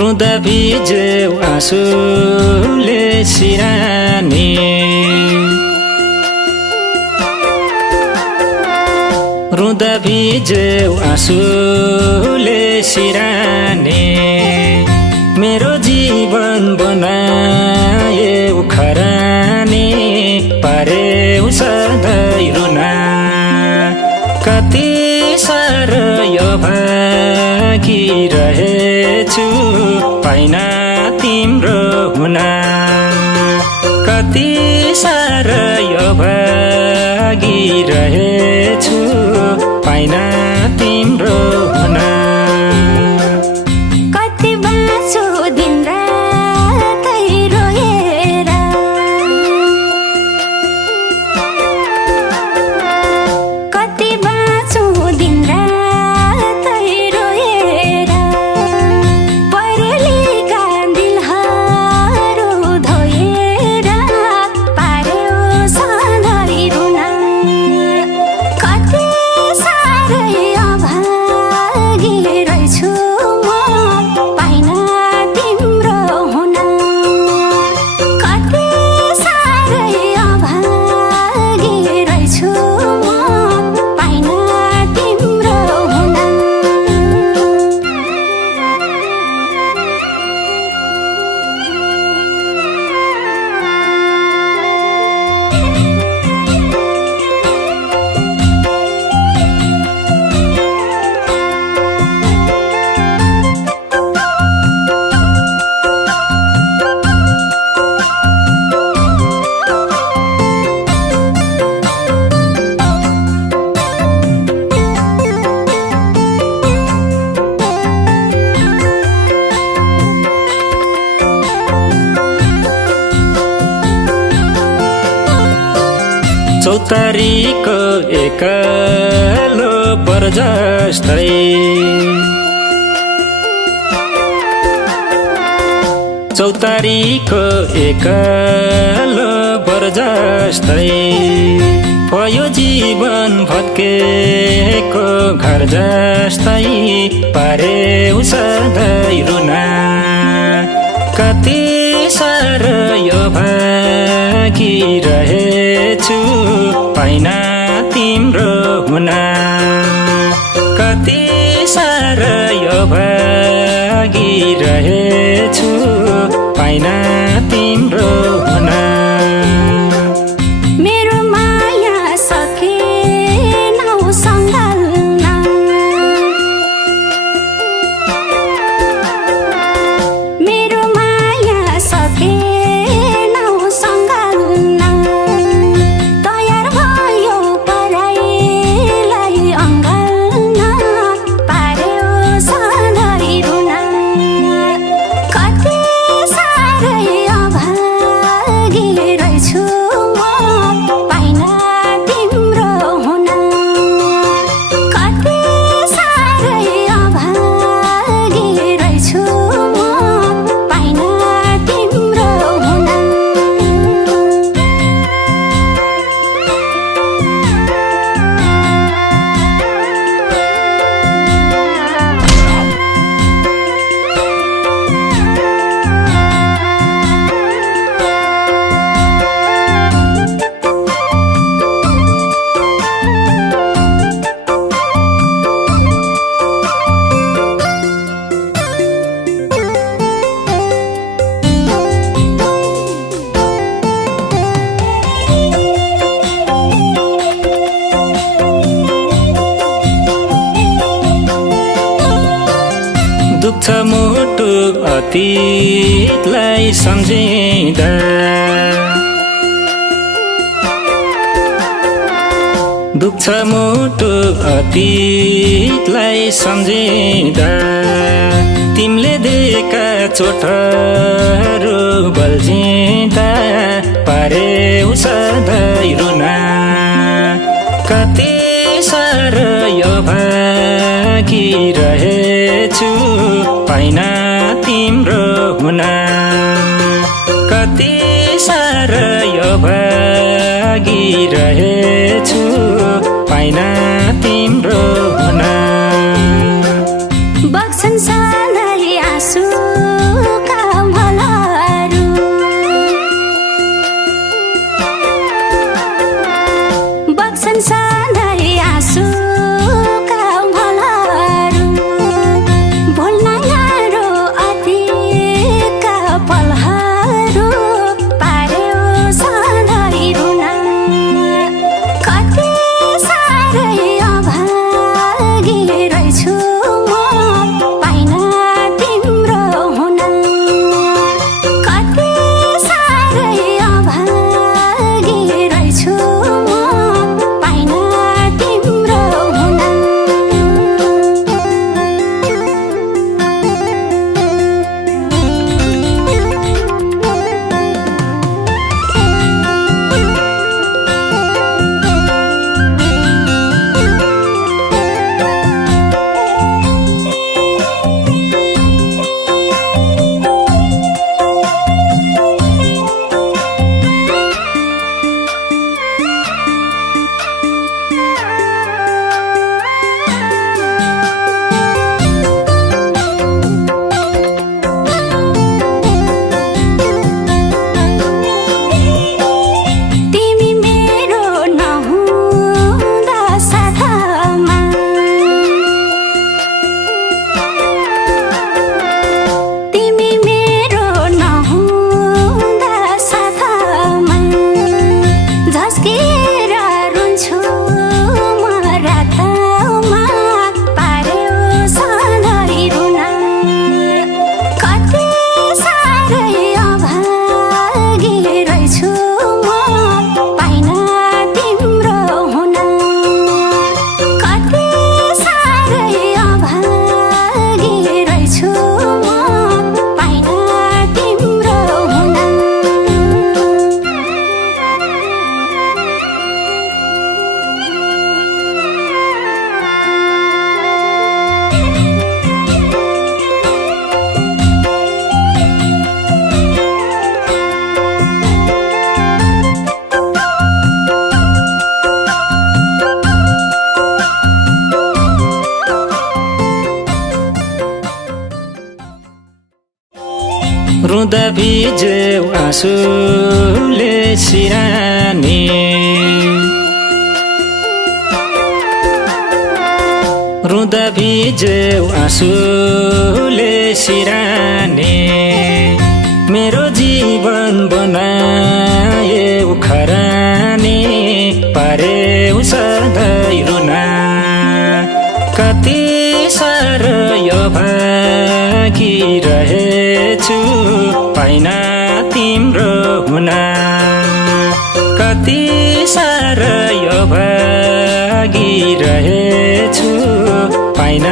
रुँदा भिज्यो आँसुले सिरानी रुँदा भिज्यो आँसुले सिरानी मेरो जीवन बनाए उखरानी पार्यौ सधैँ रुना कति साह्रो यो भागी रहेछु पाइन तिम्रो हुन कति साह्रो यो भागी रहेछु पाइन तिम्रो हुन कति बाँचो दिन रातै रोएर कति बाँचो दिन रातै रोएर परेलीका दिलहरू धोएर पार्यो सधैँ रुन कति साह्रै अभागी रहेछु म पाइन तिम्रो हुन कति साह्रै अभागी रहेछु म पाइन तिम्रो हुन चौतारीको एक्लो बर जस्तै चौतारीको एक्लो बर जस्तै भयो जीवन भत्केको घर जस्तै पार्यौ सधैँ रुना कति साह्रो यो भागी रहेछु पाइन तिम्रो हुन कति साह्रो यो भागी रहेछु पाइन तिम्रो हुन मेरो माया सकेनौ सङ्घाल्न मेरो माया सकेनौ सङ्घाल्न तयार भयो पराइलाई अँगाल्न पार्यो सधैँ रुन कति साह्रै अभागी रहेछु म पाइन तिम्रो हुन कति साह्रै अभागी रहेछु म पाइन तिम्रो हुन दुख्छ मुटु अतीतलाई सम्झिँदा दुख्छ मुटु अतीतलाई सम्झिँदा तिमीले दिएका चोटहरू बल्झिँदा रहेछु पाइन तिम्रो हुन कति साह्रो यो भागी रहेछु पाइन तिम्रो हुन बग्छन् सधैँ आँसुका भलाहरू बग्छन् सधैँ आँसुका भलाहरू भुल्न गाह्रो अतीतका पलहरू पार्यो सधैँ रुन कति साह्रै अभागी रहेछु म पाइन तिम्रो हुन कति साह्रै अभागी रहेछु म पाइन तिम्रो हुन तिमी मेरो नहुँदा साथमा तिमी मेरो नहुँदा साथमा झस्केर रुन्छु म रातमा पार्यो सधैँ रुन कति साह्रै अभागी रहेछु म पाइन तिम्रो हुन कति साह्रै अभागी रहेछु म पाइन तिम्रो हुन रुँदा भिज्यो आँसुले सिरानी रुँदा भिज्यो आँसुले सिरानी मेरो जीवन बनाए उखरानी पार्यौ सधैँ रुन कति साह्रो यो भागी रहेछु पाइन तिम्रो हुन कति साह्रो यो भागी रहेछु पाइन